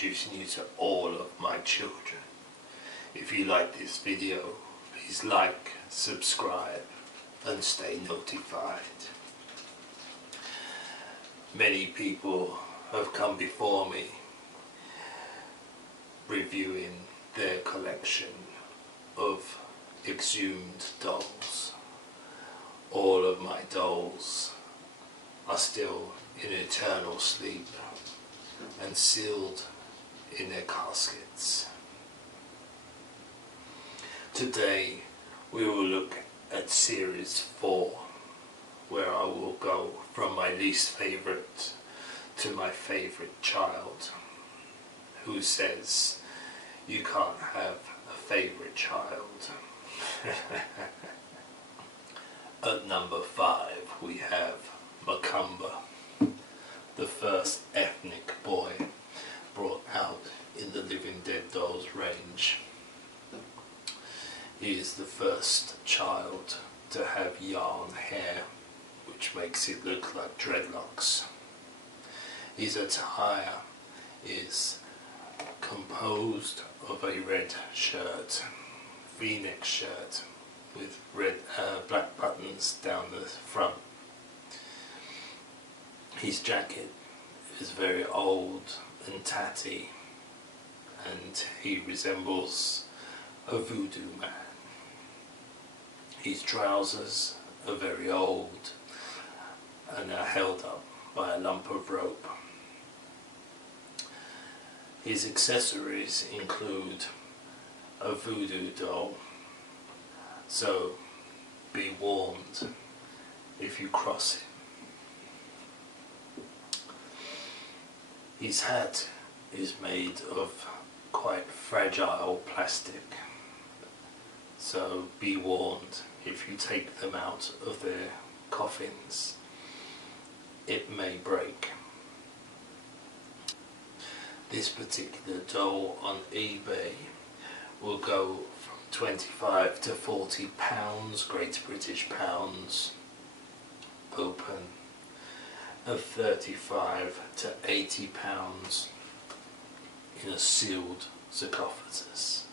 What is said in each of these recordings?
introducing you to all of my children. If you like this video, please like, subscribe and stay notified. Many people have come before me reviewing their collection of exhumed dolls. All of my dolls are still in eternal sleep and sealed in their caskets. Today we will look at series 4, where I will go from my least favourite to my favourite child, who says you can't have a favourite child. At number 5 we have Macumber, the first ethnic boy brought out in the Living Dead Dolls range. He is the first child to have yarn hair, which makes it look like dreadlocks. His attire is composed of a red shirt, V-neck shirt with black buttons down the front. His jacket is very old and tatty, and he resembles a voodoo man. His trousers are very old and are held up by a lump of rope. His accessories include a voodoo doll, so be warned if you cross him. His hat is made of quite fragile plastic, so be warned if you take them out of their coffins, it may break. This particular doll on eBay will go from 25 to 40 pounds, Great British pounds, open, and 35 to 80 pounds in a sealed sarcophagus.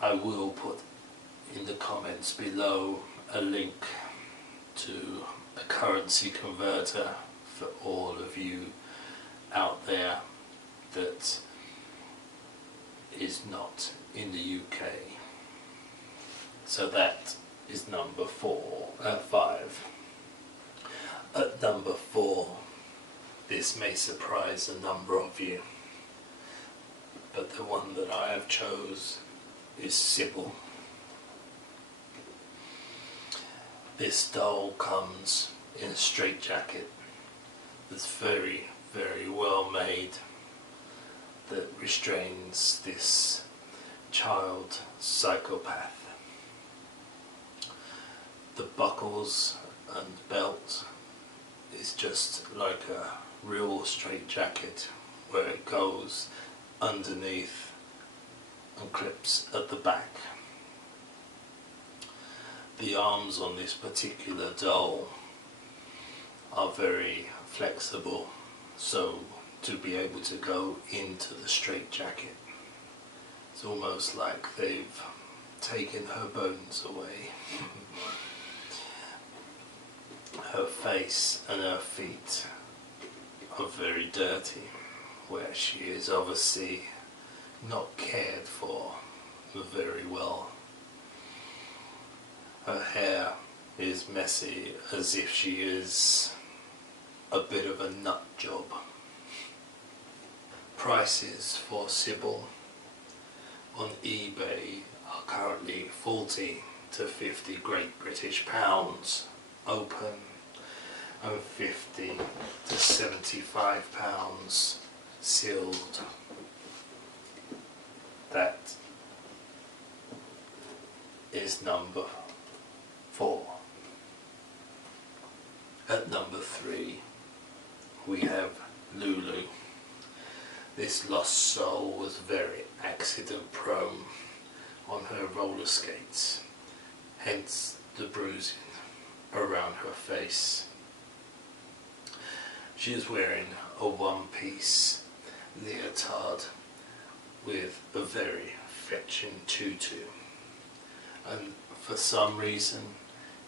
I will put in the comments below a link to a currency converter for all of you out there that is not in the UK. So that is number 5. At number 4, this may surprise a number of you, but the one that I have chose is Sybil. This doll comes in a straitjacket that's very, very well made, that restrains this child psychopath. The buckles and belt is just like a real straitjacket, where it goes underneath and clips at the back. The arms on this particular doll are very flexible, so to be able to go into the straitjacket, it's almost like they've taken her bones away. Her face and her feet are very dirty, where she is obviously not cared for very well. Her hair is messy, as if she is a bit of a nut job. Prices for Sybil on eBay are currently 40 to 50 Great British pounds open, and 50 to 75 pounds sealed. That is number 4. At number 3 we have Lulu. This lost soul was very accident prone on her roller skates, hence the bruising around her face. She is wearing a one-piece leotard with a very fetching tutu, and for some reason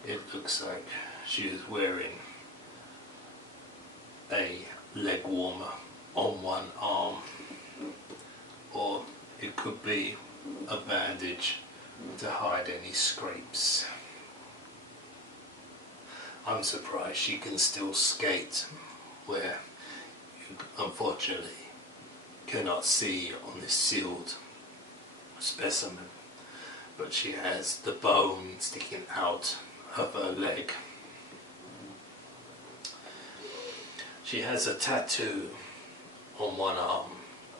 it looks like she is wearing a leg warmer on one arm, or it could be a bandage to hide any scrapes. I'm surprised she can still skate where you unfortunately cannot see on this sealed specimen, but she has the bone sticking out of her leg. She has a tattoo on one arm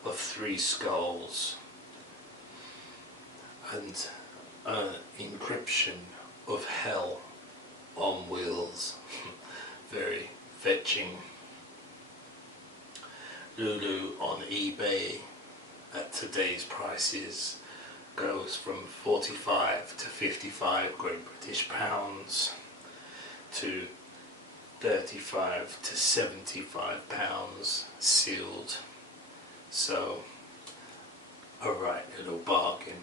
of 3 skulls and an inscription of hell on wheels. Very fetching. Lulu on eBay at today's prices goes from 45 to 55 Great British pounds to 35 to 75 pounds sealed. So a right little bargain.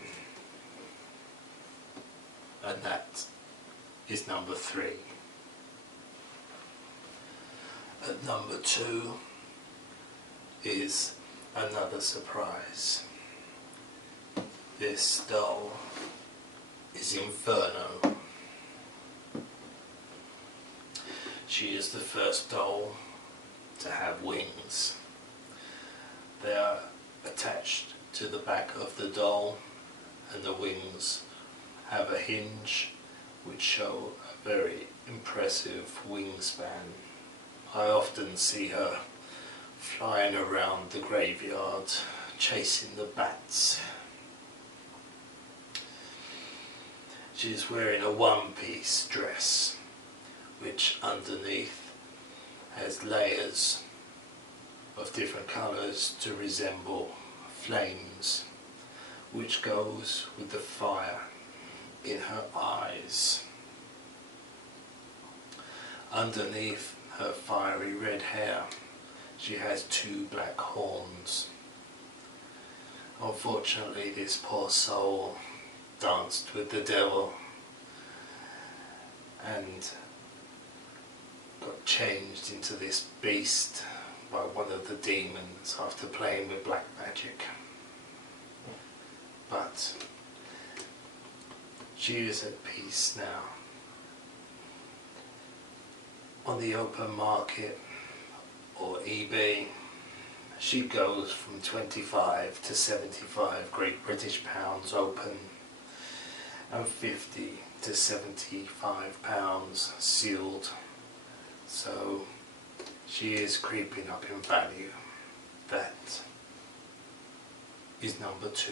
And that is number 3. At number 2 is another surprise. This doll is Inferno. She is the first doll to have wings. They are attached to the back of the doll, and the wings have a hinge which show a very impressive wingspan. I often see her flying around the graveyard chasing the bats. She is wearing a one-piece dress which underneath has layers of different colours to resemble flames, which goes with the fire in her eyes. Underneath her fiery red hair, she has 2 black horns. Unfortunately, this poor soul danced with the devil and got changed into this beast by one of the demons after playing with black magic. But she is at peace now. On the open market or eBay, she goes from 25 to 75 Great British pounds open and 50 to 75 pounds sealed. So she is creeping up in value. That is number 2.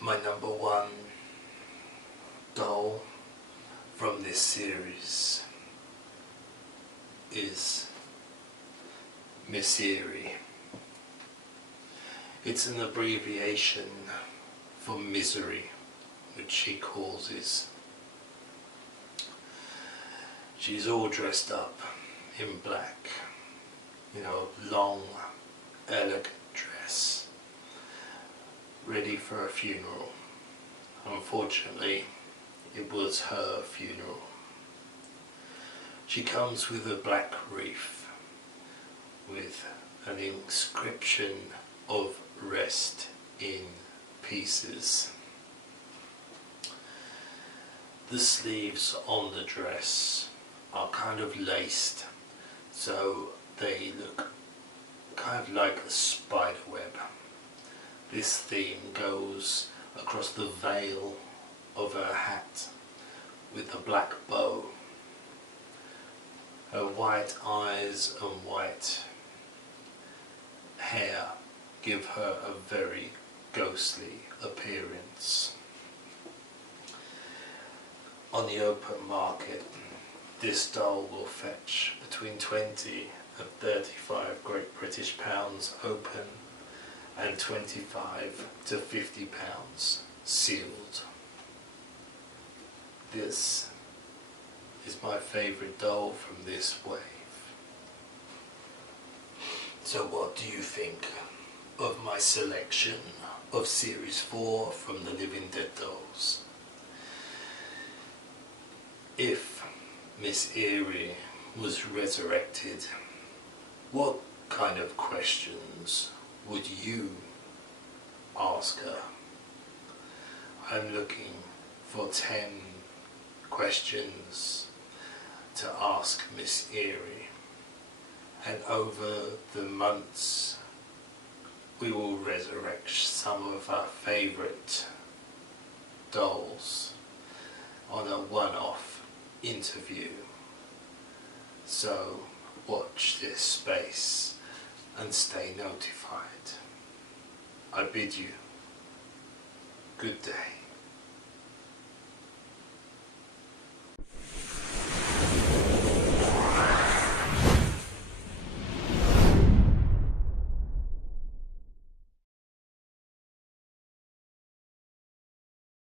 My number 1 doll from this series is Miss Eerie. It's an abbreviation for misery, which she causes. She's all dressed up in black, long, elegant dress, ready for a funeral. Unfortunately, it was her funeral. She comes with a black wreath with an inscription of rest in pieces. The sleeves on the dress are kind of laced, so they look kind of like a spider web. This theme goes across the veil of her hat with a black bow. Her white eyes and white hair give her a very ghostly appearance. On the open market, this doll will fetch between 20 and 35 Great British pounds open and 25 to 50 pounds sealed. This is my favourite doll from this wave. So what do you think of my selection of Series 4 from the Living Dead Dolls? If Miss Eerie was resurrected, what kind of questions would you ask her? I'm looking for 10 questions to ask Miss Eerie, and over the months we will resurrect some of our favourite dolls on a one-off interview. So watch this space and stay notified. I bid you good day.